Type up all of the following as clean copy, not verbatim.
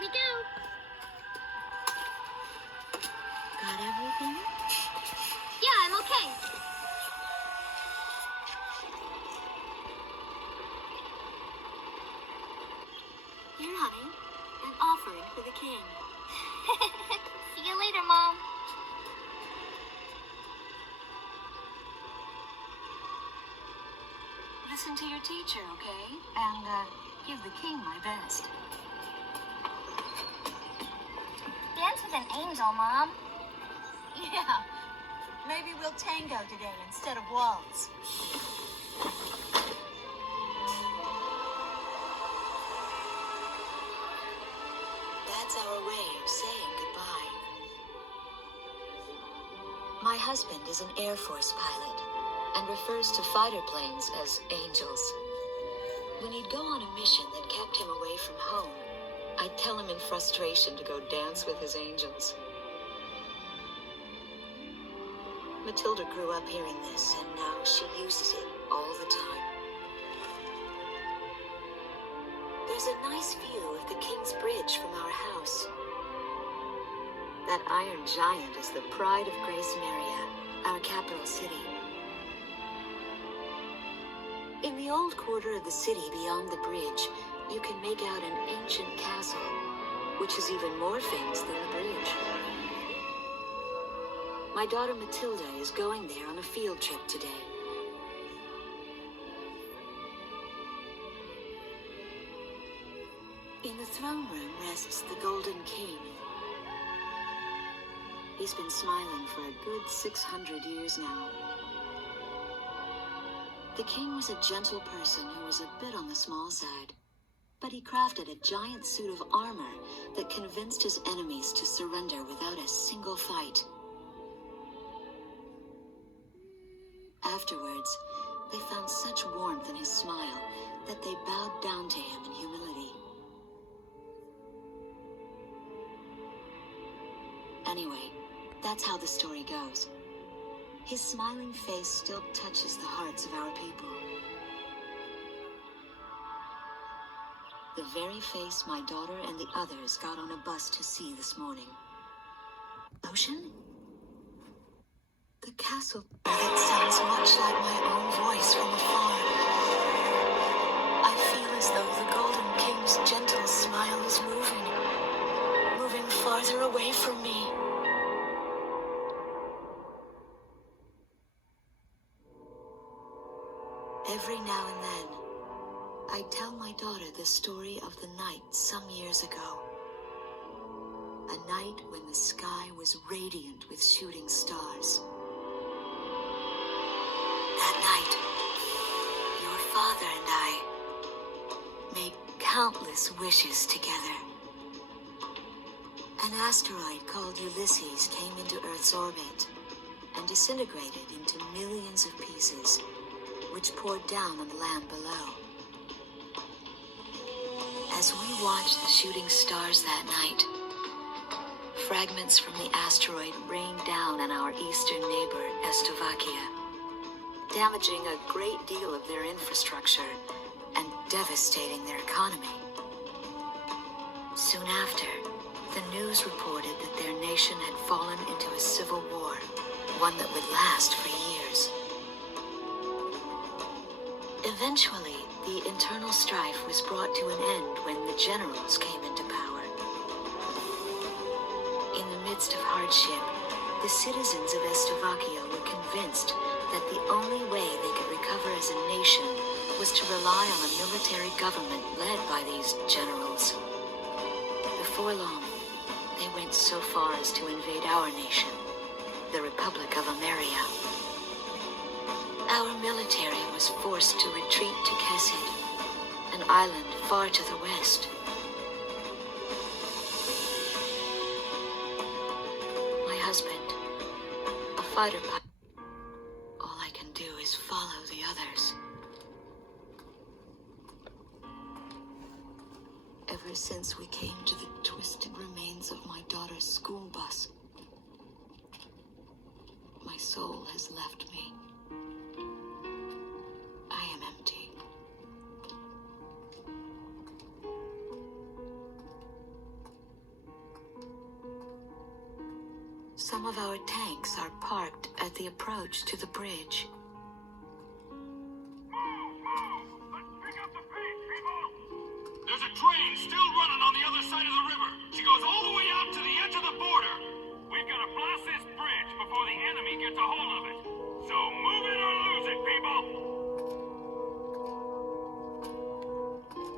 we go. Got everything? Yeah, I'm okay. Here, honey. An offering for the king. See you later, Mom. Listen to your teacher, okay? And, give the king my best. Dance with an angel, Mom. Yeah. Maybe we'll tango today instead of waltz. That's our way of saying goodbye. My husband is an Air Force pilot and refers to fighter planes as angels. When he'd go on a mission that kept him away from home, I'd tell him in frustration to go dance with his angels. Matilda grew up hearing this, and now she uses it all the time. There's a nice view of the King's Bridge from our house. That iron giant is the pride of Grace Maria, our capital city. In the old quarter of the city beyond the bridge, you can make out an ancient castle, which is even more famous than the bridge. My daughter Matilda is going there on a field trip today. In the throne room rests the Golden King. He's been smiling for a good 600 years now. The king was a gentle person who was a bit on the small side, but he crafted a giant suit of armor that convinced his enemies to surrender without a single fight. Afterwards, they found such warmth in his smile that they bowed down to him in humility. Anyway, that's how the story goes. His smiling face still touches the hearts of our people. The very face my daughter and the others got on a bus to see this morning. Ocean? The castle that sounds much like my own voice from afar. I feel as though the Golden King's gentle smile is moving farther away from me. Every now and then, I tell my daughter the story of the night some years ago. A night when the sky was radiant with shooting stars. That night, your father and I made countless wishes together. An asteroid called Ulysses came into Earth's orbit and disintegrated into millions of pieces, which poured down on the land below. As we watched the shooting stars that night, fragments from the asteroid rained down on our eastern neighbor, Estovakia, damaging a great deal of their infrastructure and devastating their economy. Soon after, the news reported that their nation had fallen into a civil war, one that would last for years. Eventually, the internal strife was brought to an end when the generals came into power. In the midst of hardship, the citizens of Estovakia were convinced that the only way they could recover as a nation was to rely on a military government led by these generals. Before long, they went so far as to invade our nation, the Republic of Ameria. Our military was forced to retreat to Kesid, an island far to the west. My husband, a fighter pilot. All I can do is follow the others. Ever since we came to the twisted remains of my daughter's school bus, my soul has left me. I am empty. Some of our tanks are parked at the approach to the bridge. There's a train still running on the other side of the river. She goes all the way out to the edge of the border. We've got to blast this bridge before the enemy gets a hold of it. So move it or lose it, people!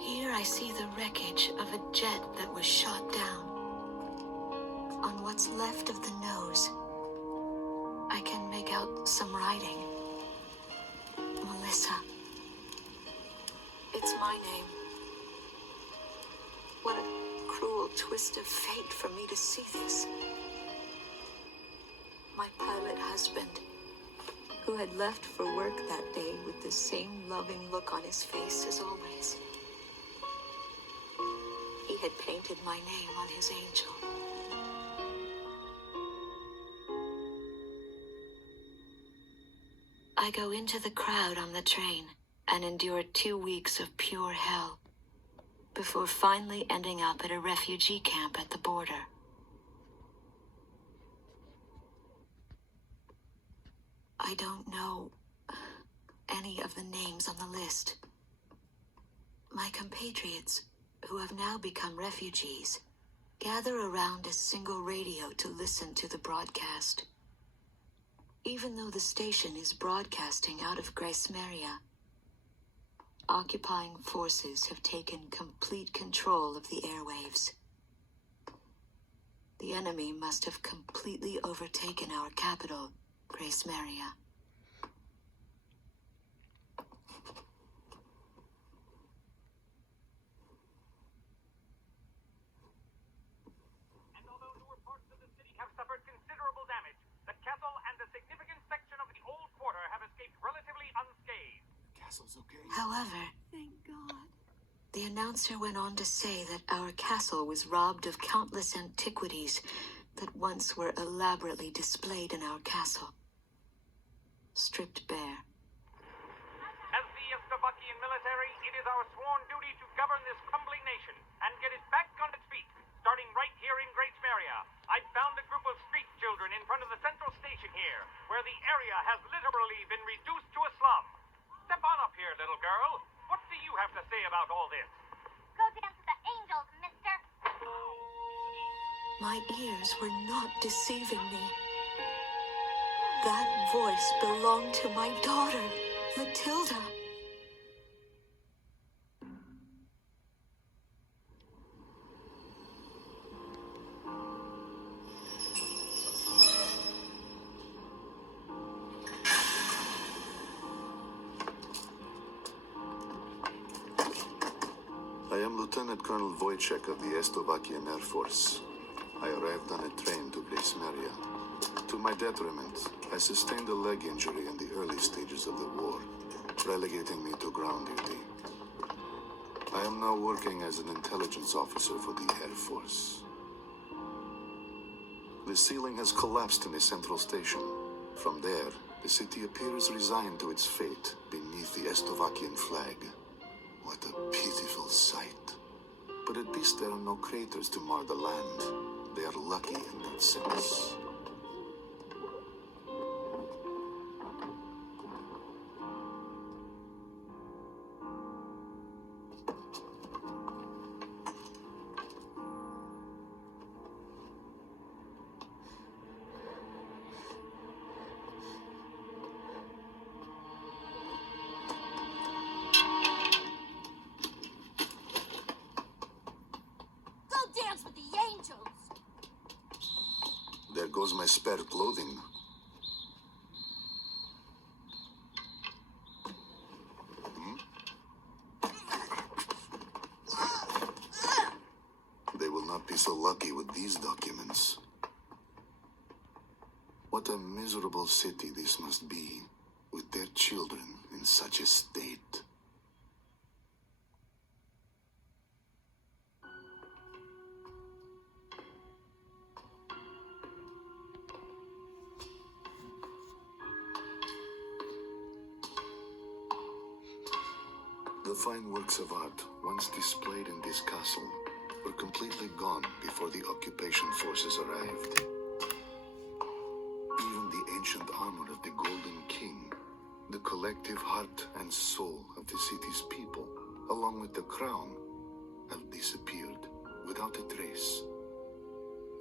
Here I see the wreckage of a jet that was shot down. On what's left of the nose, I can make out some writing. Melissa. It's my name. What a cruel twist of fate for me to see this. My pilot husband, who had left for work that day with the same loving look on his face as always. He had painted my name on his angel. I go into the crowd on the train and endure 2 weeks of pure hell before finally ending up at a refugee camp at the border. I don't know any of the names on the list. My compatriots, who have now become refugees, gather around a single radio to listen to the broadcast. Even though the station is broadcasting out of Grace Maria, occupying forces have taken complete control of the airwaves. The enemy must have completely overtaken our capital, Grace Maria. And although newer parts of the city have suffered considerable damage, the castle and a significant section of the old quarter have escaped relatively unscathed. The castle's okay. However, Thank God. the announcer went on to say that our castle was robbed of countless antiquities that once were elaborately displayed in our castle. Stripped bare. As the Estovakian military, it is our sworn duty to govern this crumbling nation and get it back on its feet, starting right here in Grace Maria. I found a group of street children in front of the central station here, where the area has literally been reduced to a slum. Step on up here, little girl. What do you have to say about all this? Go dance with the angels, mister. My ears were not deceiving me. That voice belonged to my daughter, Matilda. I am Lieutenant Colonel Wojciech of the Estovakian Air Force. I arrived on a train to Grace Maria. To my detriment, I sustained a leg injury in the early stages of the war, relegating me to ground duty. I am now working as an intelligence officer for the Air Force. The ceiling has collapsed in the central station. From there, the city appears resigned to its fate beneath the Estovakian flag. What a pitiful sight. But at least there are no craters to mar the land. They are lucky in that sense. Go dance with the angels. There goes my spare clothing. They will not be so lucky with these documents. What a miserable city this must be, with their children in such a state. The fine works of art, once displayed in this castle, were completely gone before the occupation forces arrived. collective heart and soul of the city's people, along with the crown, have disappeared without a trace.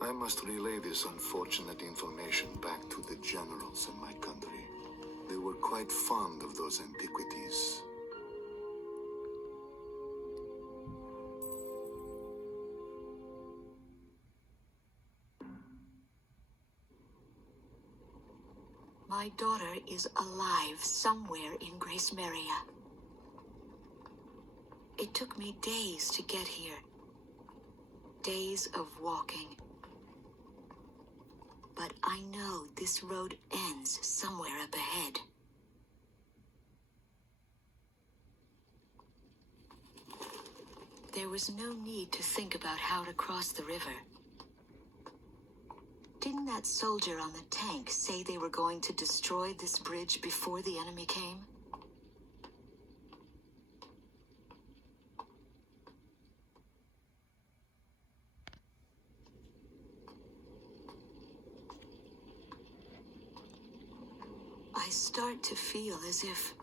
I must relay this unfortunate information back to the generals in my country. They were quite fond of those antiquities. My daughter is alive somewhere in Grace Maria. It took me days to get here. Days of walking. But I know this road ends somewhere up ahead. There was no need to think about how to cross the river. Didn't that soldier on the tank say they were going to destroy this bridge before the enemy came? I start to feel as if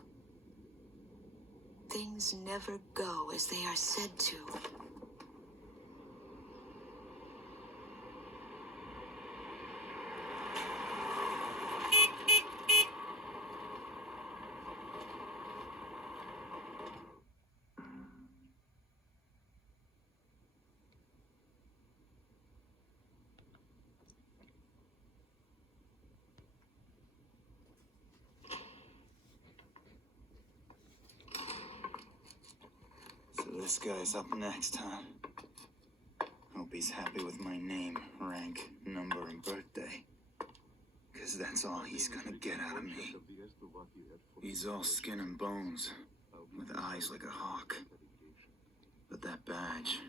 things never go as they are said to. This guy's up next, huh? Hope he's happy with my name, rank, number, and birthday. 'Cause that's all he's gonna get out of me. He's all skin and bones, with eyes like a hawk. But that badge,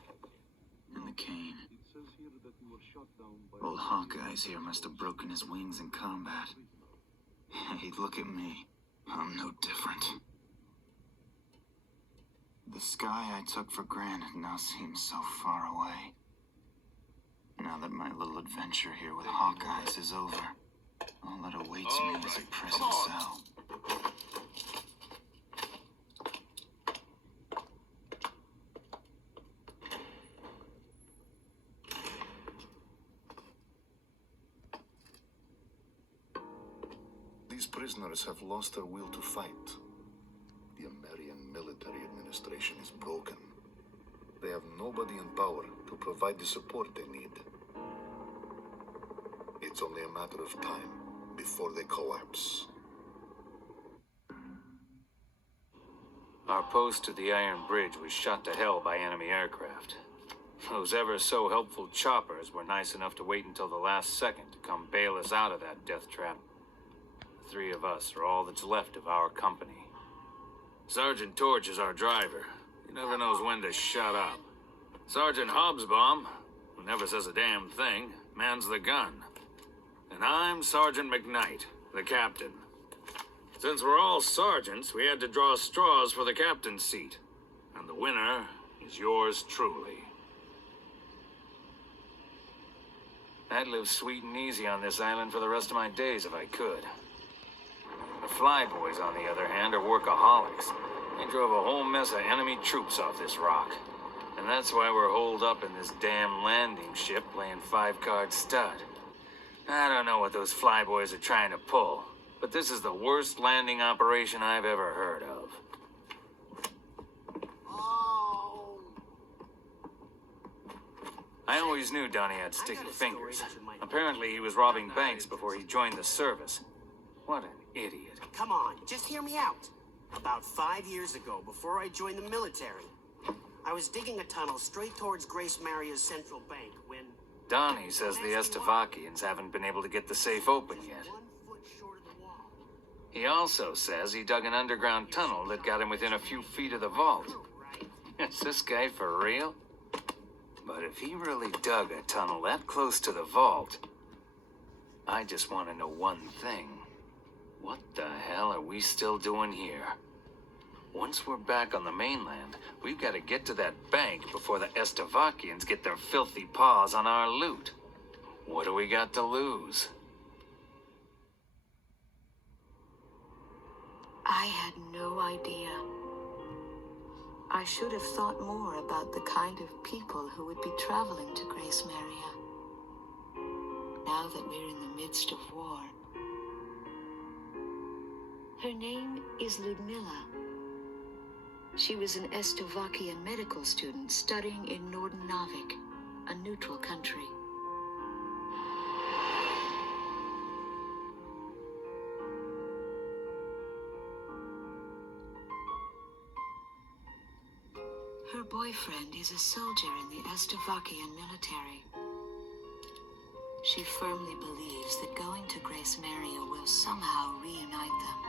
and the cane. Old Hawkeyes here must have broken his wings in combat. Hey, look at me. I'm no different. The sky I took for granted now seems so far away. Now that my little adventure here with Hawkeyes is over, all that awaits me is a prison cell. These prisoners have lost their will to fight. The American military administration is broken. They have nobody in power to provide the support they need. It's only a matter of time before they collapse. Our post to the Iron Bridge was shot to hell by enemy aircraft. Those ever so helpful choppers were nice enough to wait until the last second to come bail us out of that death trap. The three of us are all that's left of our company. Sergeant Torch is our driver. He never knows when to shut up. Sergeant Hobsbawm, who never says a damn thing, mans the gun. And I'm Sergeant McKnight, the captain. Since we're all sergeants, we had to draw straws for the captain's seat. And the winner is yours truly. I'd live sweet and easy on this island for the rest of my days if I could. The Flyboys, on the other hand, are workaholics. They drove a whole mess of enemy troops off this rock. And that's why we're holed up in this damn landing ship playing five-card stud. I don't know what those Flyboys are trying to pull, but this is the worst landing operation I've ever heard of. I always knew Donnie had sticky fingers. Apparently he was robbing banks before he joined the service. What an idiot. Come on, just hear me out. About 5 years ago, before I joined the military, I was digging a tunnel straight towards Grace Maria's central bank when... Donnie says the Estavakians haven't been able to get the safe open yet. 1 foot short of the wall. He also says he dug an underground tunnel that got him within a few feet of the vault. Right? Is this guy for real? But if he really dug a tunnel that close to the vault, I just want to know one thing. What the hell are we still doing here? Once we're back on the mainland, we've got to get to that bank before the Estavakians get their filthy paws on our loot. What do we got to lose? I I had no idea. I should have thought more about the kind of people who would be traveling to Grace Maria. Now that we're in the midst of war. Her name is Ludmilla. She was an Estovakian medical student studying in Nordernavik, a neutral country. Her boyfriend is a soldier in the Estovakian military. She firmly believes that going to Grace Maria will somehow reunite them.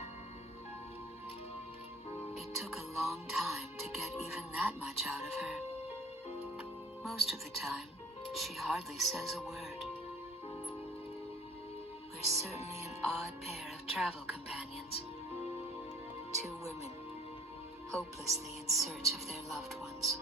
It took a long time to get even that much out of her. Most of the time, she hardly says a word. We're certainly an odd pair of travel companions. Two women, hopelessly in search of their loved ones.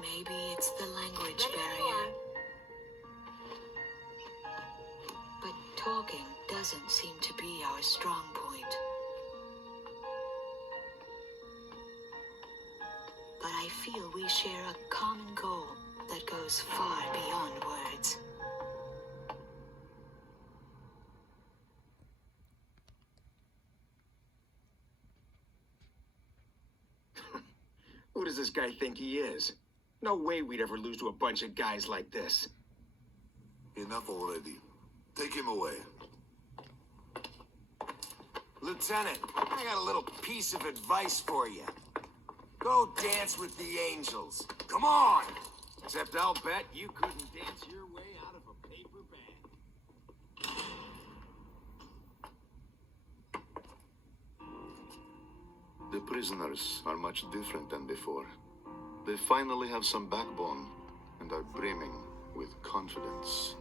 Maybe it's the language barrier. But talking doesn't seem to be our strong point. But I feel we share a common goal that goes far beyond words. Who does this guy think he is? No way we'd ever lose to a bunch of guys like this. Enough already. Take him away. Lieutenant, I got a little piece of advice for you. Go dance with the angels. Come on! Except I'll bet you couldn't dance your way out of a paper bag. The prisoners are much different than before. They finally have some backbone and are brimming with confidence.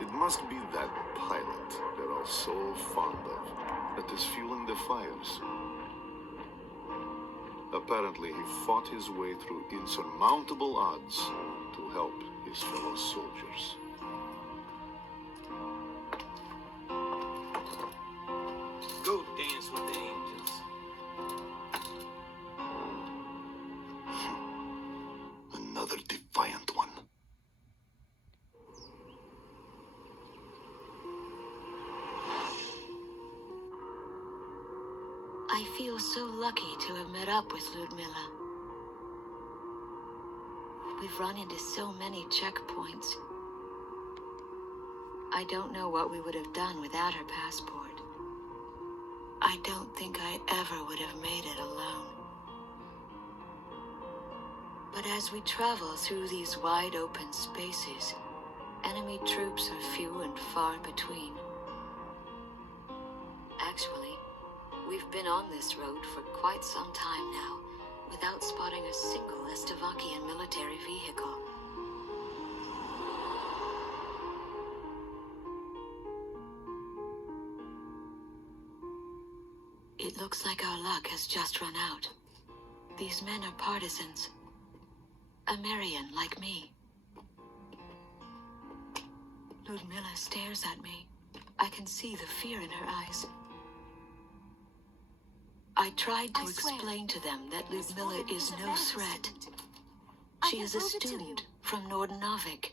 It must be that pilot they're all so fond of that is fueling the fires. Apparently, he fought his way through insurmountable odds to help his fellow soldiers. Go dance with the angels. Another defiant one. I feel so lucky to have met up with Ludmilla. We've run into so many checkpoints. I don't know what we would have done without her passport. I don't think I ever would have made it alone. But as we travel through these wide open spaces, enemy troops are few and far between. Actually, we've been on this road for quite some time now, without spotting a single Estovakian military vehicle. It looks like our luck has just run out. These men are partisans. Amarian like me. Ludmilla stares at me. I can see the fear in her eyes. I tried to I swear, explain to them that this Ludmilla woman is a no medical threat. student. I She can is a prove it to you. student from Nordernavik.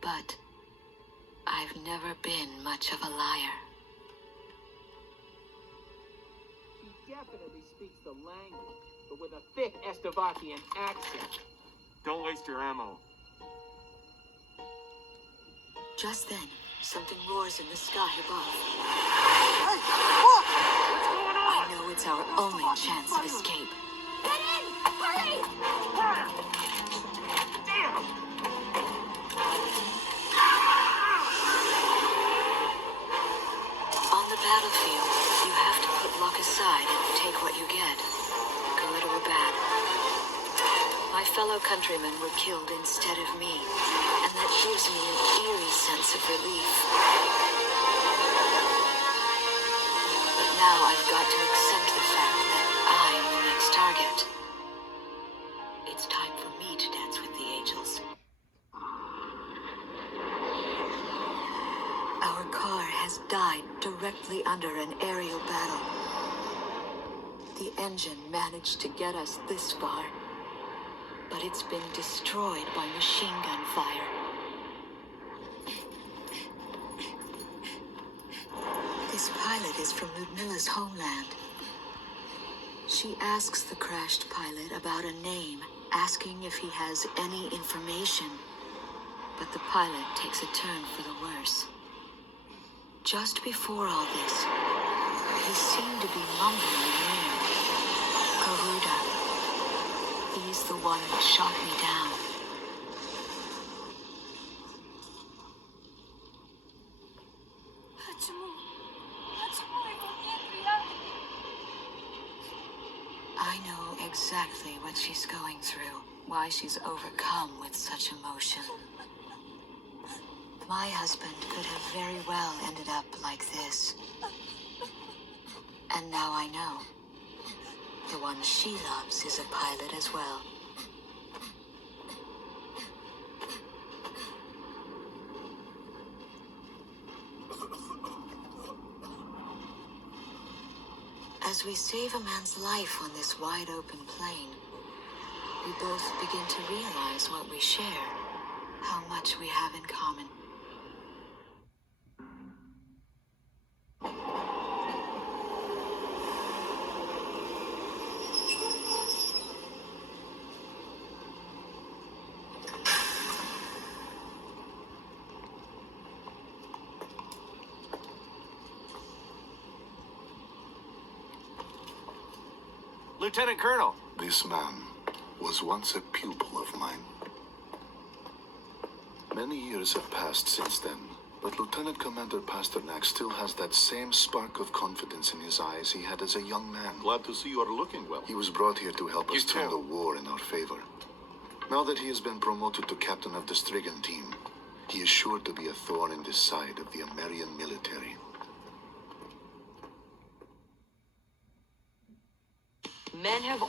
But I've never been much of a liar. She definitely speaks the language, but with a thick Estovakian accent. Don't waste your ammo. Just then, something roars in the sky above. I know it's our only chance of escape. Get in! Hurry! On the battlefield, you have to put luck aside and take what you get, good or bad. My fellow fellow countrymen were killed instead of me, and that gives me an eerie sense of relief. But now I've got to accept the fact that I'm the next target. It's time for me to dance with the angels. Our car has died directly under an aerial battle. The engine managed to get us this far, but it's been destroyed by machine gun fire. This pilot is from Ludmilla's homeland. She asks the crashed pilot about a name, asking if he has any information, but the pilot takes a turn for the worse. Just before all this, he seemed to be mumbling a name. Garuda. He's the one that shot me down. I know exactly what she's going through, why she's overcome with such emotion. My husband could have very well ended up like this. And now I know. The one she loves is a pilot as well. As we save a man's life on this wide-open plain, we both begin to realize what we share, how much we have in common. Lieutenant Colonel. This man was once a pupil of mine. Many years have passed since then, but Lieutenant Commander Pasternak still has that same spark of confidence in his eyes he had as a young man. Glad to see you are looking well. He was brought here to help us You turn too. the war in our favor. Now that he has been promoted to captain of the Strigan team, he is sure to be a thorn in the side of the American military. Men have